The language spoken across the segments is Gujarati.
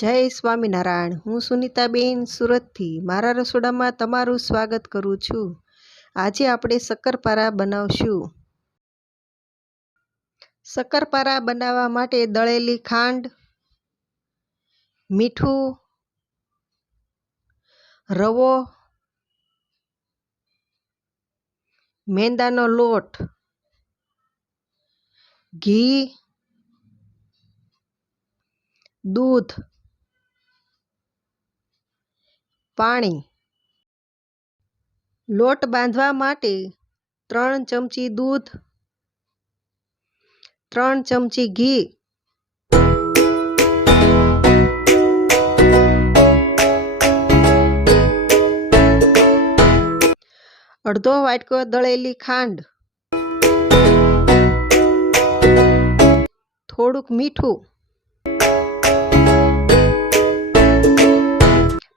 જય સ્વામિનારાયણ। હું સુનિતા બેન સુરતથી મારા રસોડામાં તમારું સ્વાગત કરું છું। આજે આપણે શક્કરપારા બનાવશું। શક્કરપારા બનાવવા માટે દળેલી ખાંડ, મીઠું, રવો, મેંદાનો લોટ, ઘી, દૂધ, પાણી। લોટ બાંધવા માટે 3 ચમચી દૂધ, 3 ચમચી ઘી, અડધો વાટકો દળેલી ખાંડ, થોડુંક મીઠું,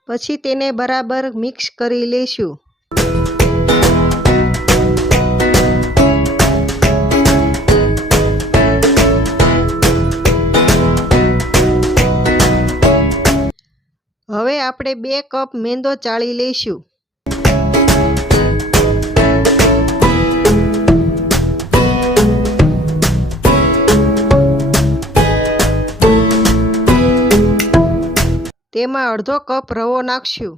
પછી તેને બરાબર મિક્સ કરી લેશું। હવે આપણે 2 કપ મેંદો ચાળી લઈશું। તેમાં અડધો કપ રવો નાખશું।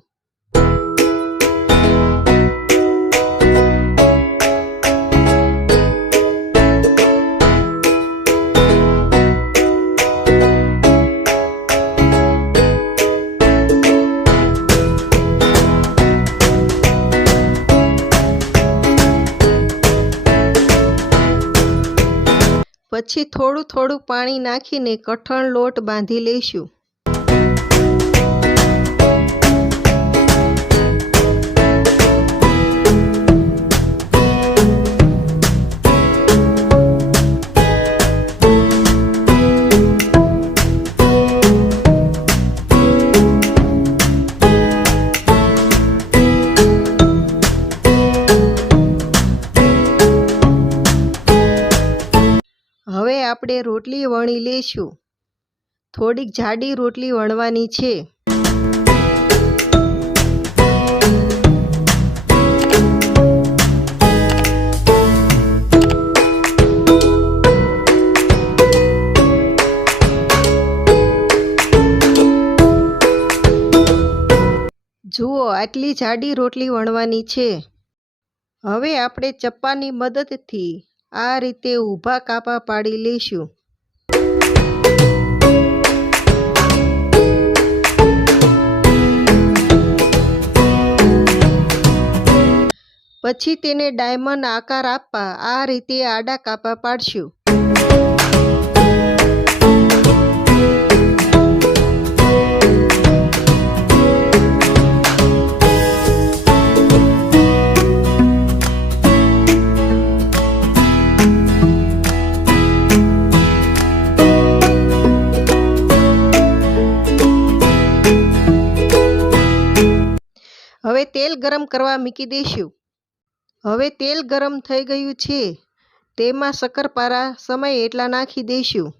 પછી થોડું પાણી નાખીને કઠણ લોટ બાંધી લઈશું। હવે આપણે રોટલી વણી લેશું। થોડીક જાડી રોટલી વણવાની છે। જુઓ, આટલી જાડી રોટલી વણવાની છે। હવે આપણે ચપ્પાની મદદથી આ રીતે ઊભા કાપા પાડી લઈશું। પછી તેને ડાયમંડ આકાર આપવા આ રીતે આડા કાપા પાડશું। હવે તેલ ગરમ કરવા મૂકી દઈશું। હવે તેલ ગરમ થઈ ગયું છે। તેમાં શક્કરપારા સમય એટલા નાખી દઈશું।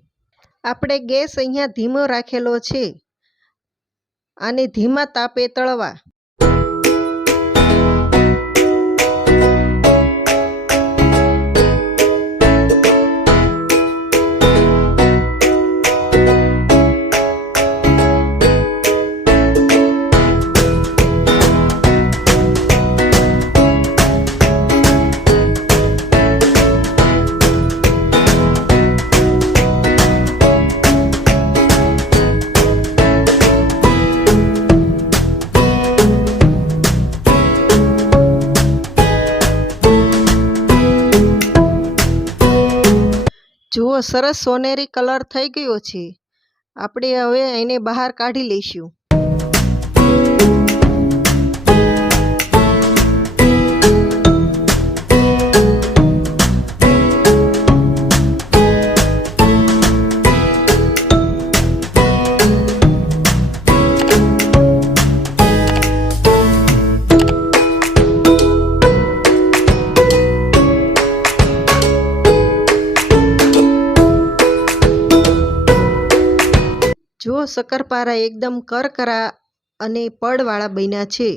આપણે ગેસ અહીંયા ધીમો રાખેલો છે। આને ધીમા તાપે તળવા। જુઓ, સરસ સોનેરી કલર થઈ ગયો છે। આપણે હવે એને બહાર કાઢી લઈશું। જો શક્કરપારા એકદમ કરકરા અને પડવાળા બન્યા છે.